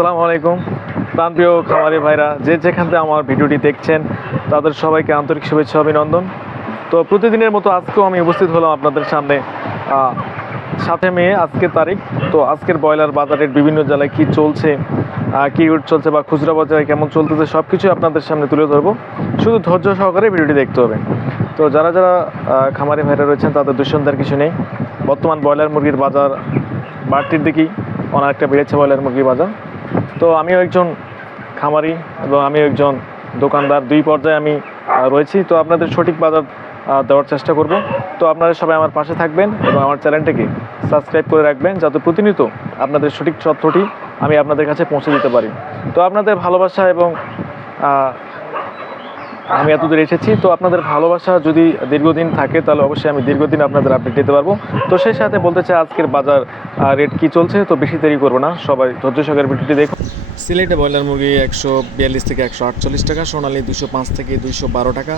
আসসালামু আলাইকুম। প্রাণপ্রিয় খামারি ভাইরা, যে যেখান থেকে আমার ভিডিওটি দেখছেন, তাদের সবাইকে আন্তরিক শুভেচ্ছা, অভিনন্দন। তো প্রতিদিনের মতো আজকেও আমি উপস্থিত হলাম আপনাদের সামনে সাথে মেয়ে, আজকের তারিখ। তো আজকের ব্রয়লার বাজারের বিভিন্ন জেলায় কী চলছে কী রেট চলছে বা খুচরা বাজারে কেমন চলতেছে সব কিছু আপনাদের সামনে তুলে ধরবো। শুধু ধৈর্য সহকারে ভিডিওটি দেখতে হবে। তো যারা যারা খামারি ভাইরা রয়েছেন, তাদের দুঃসন্ধার কিছু নেই। বর্তমান ব্রয়লার মুরগির বাজার বাড়তির দিকেই অনেকটা বেড়েছে ব্রয়লার মুরগির বাজার। তো আমিও একজন খামারি এবং আমিও একজন দোকানদার। দুই পর্যায়ে আমি রয়েছি। তো আপনাদের সঠিক বাজার দেওয়ার চেষ্টা করব। তো আপনারা সবাই আমার পাশে থাকবেন এবং আমার চ্যানেলটিকে সাবস্ক্রাইব করে রাখবেন যাতে প্রতিনিয়ত আপনাদের সঠিক তথ্যটি আমি আপনাদের কাছে পৌঁছে দিতে পারি। তো আপনাদের ভালোবাসা এবং আমি এতদূর এসেছি, তো আপনাদের ভালোবাসা যদি দীর্ঘদিন থাকে, তাহলে অবশ্যই আমি দীর্ঘদিন আপনাদের আপডেট দিতে পারব। তো সেই সাথে বলতে চাই, আজকের বাজার রেট কি চলছে? তো বেশি দেরি করব না, সবাই ধৈর্য সহকারে ভিডিওটি দেখুন। সিলেটে ব্রয়লার মুরগি একশো বিয়াল্লিশ থেকে একশো আটচল্লিশ টাকা, সোনালি দুশো পাঁচ থেকে দুইশো বারো টাকা,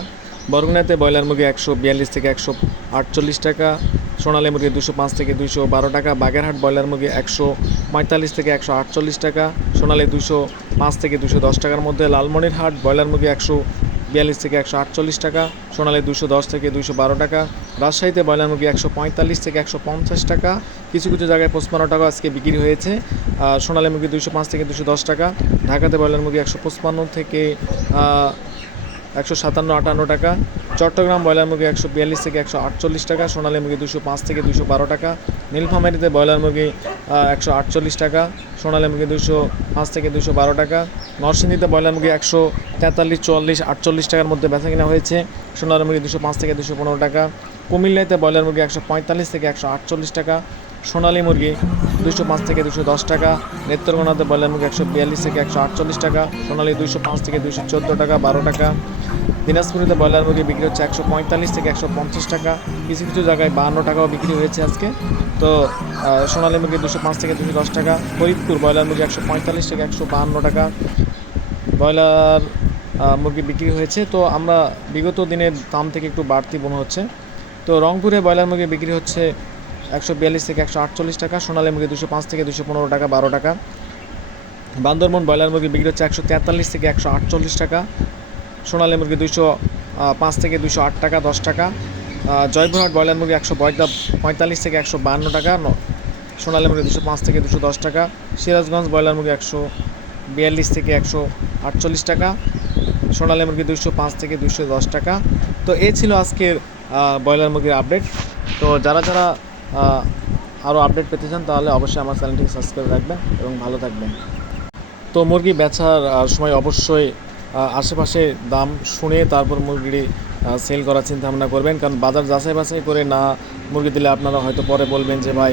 বরগুনাতে ব্রয়লার মুরগি একশো বিয়াল্লিশ থেকে একশো আটচল্লিশ টাকা, সোনালি মুরগি দুশো পাঁচ থেকে দুইশো বারো টাকা, বাগেরহাট ব্রয়লার মুরগি একশো পঁয়তাল্লিশ থেকে একশো আটচল্লিশ টাকা, সোনালি দুশো পাঁচ থেকে দুশো দশ টাকার মধ্যে লালমনিরহাট ব্রয়লার মুরগি একশো বিয়াল্লিশ থেকে একশো আটচল্লিশ টাকা, সোনালে দুশো দশ থেকে দুশো বারো টাকা, রাজশাহীতে ব্রয়লার মুরগি একশো পঁয়তাল্লিশ থেকে একশো পঞ্চাশ টাকা, কিছু কিছু জায়গায় পঁচপান্ন টাকা আজকে বিক্রি হয়েছে সোনালী মুরগি দুশো পাঁচ থেকে দুশো দশ টাকা, ঢাকাতে ব্রয়লার একশো পঁচপান্ন থেকে একশো সাতান্ন আটান্ন টাকা, চট্টগ্রাম ব্রয়লার মুরগি একশো বিয়াল্লিশ থেকে একশো আটচল্লিশ টাকা, সোনালী মুরগি দুশো পাঁচ থেকে দুশো বারো টাকা, নীলফামারিতে ব্রয়লার মুরগি একশো আটচল্লিশ টাকা, সোনালী মুরগি দুশো পাঁচ থেকে দুশো বারো টাকা, নরসিংদীতে ব্রয়লার মুরগি একশো তেতাল্লিশ, চুয়াল্লিশ, আটচল্লিশ টাকার মধ্যে বেচা কেনা হয়েছে, সোনালী মুরগি দুশো পাঁচ থেকে দুশো পনেরো টাকা, কুমিল্লাতে ব্রয়লার মুরগি একশো পঁয়তাল্লিশ থেকে একশো আটচল্লিশ টাকা, সোনালী মুরগি দুশো পাঁচ থেকে দুশো দশ টাকা, নেত্রকোনাতে ব্রয়লার মুরগি একশো বিয়াল্লিশ থেকে একশো আটচল্লিশ টাকা, সোনালী দুশো পাঁচ থেকে দুশো চোদ্দ টাকা, বারো টাকা দিনাজপুরিতে ব্রয়লার মুরগি বিক্রি হচ্ছে একশো পঁয়তাল্লিশ থেকে একশো পঞ্চাশ টাকা। কিছু কিছু জায়গায় বাহান্ন টাকাও বিক্রি হয়েছে আজকে। তো সোনালী মুরগি দুশো পাঁচ থেকে দুশো দশ টাকা। ফরিদপুর ব্রয়লার মুরগি একশো পঁয়তাল্লিশ থেকে একশো বাহান্ন টাকা ব্রয়লার মুরগি বিক্রি হয়েছে। তো, আমরা বিগত দিনের দাম থেকে একটু বাড়তি মনে হচ্ছে। তো, রংপুরে ব্রয়লার মুরগি বিক্রি হচ্ছে একশো বিয়াল্লিশ থেকে একশো আটচল্লিশ টাকা, সোনালী মুরগি দুশো পাঁচ থেকে দুশো পনেরো টাকা, বারো টাকা। বান্দরবন ব্রয়লার মুরগি বিক্রি হচ্ছে একশো তেতাল্লিশ থেকে একশো আটচল্লিশ টাকা। সোনালী মুরগি দুশো পাঁচ থেকে দুশো আট টাকা, দশ টাকা। জয়পুরহাট ব্রয়লার মুরগি একশো পঁয়তাল্লিশ থেকে একশো বান্ন টাকা সোনালী মুরগি দুশো পাঁচ থেকে দুশো দশ টাকা। সিরাজগঞ্জ ব্রয়লার মুরগি একশো বিয়াল্লিশ থেকে একশো আটচল্লিশ টাকা। সোনালী মুরগি দুশো পাঁচ থেকে দুশো দশ টাকা। তো এই ছিল আজকের ব্রয়লার মুরগির আপডেট। তো যারা যারা আরও আপডেট পেতে চান, তাহলে অবশ্যই আমার চ্যানেলটিকে সাবস্ক্রাইব রাখবেন এবং ভালো থাকবেন। তো মুরগি বেচার সময় অবশ্যই আশেপাশে দাম শুনে তারপর মুরগিটি সেল করার চিন্তা ভাবনা করবেন। কারণ বাজার যাচাই বাছাই করে না মুরগি দিলে আপনারা হয়তো পরে বলবেন যে, ভাই,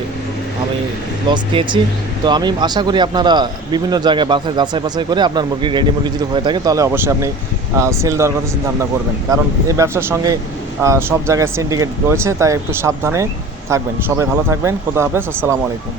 আমি লস খেয়েছি। তো আমি আশা করি আপনারা বিভিন্ন জায়গায় বাছাই যাচাই বাছাই করে আপনার মুরগি রেডি মুরগি যদি হয়ে থাকে, তাহলে অবশ্যই আপনি সেল দেওয়ার কথা চিন্তা ভাবনা করবেন। কারণ এই ব্যবসার সঙ্গে সব জায়গায় সিন্ডিকেট রয়েছে, তাই একটু সাবধানে থাকবেন। সবাই ভালো থাকবেন। খোদা হাফেজ। আসসালামু আলাইকুম।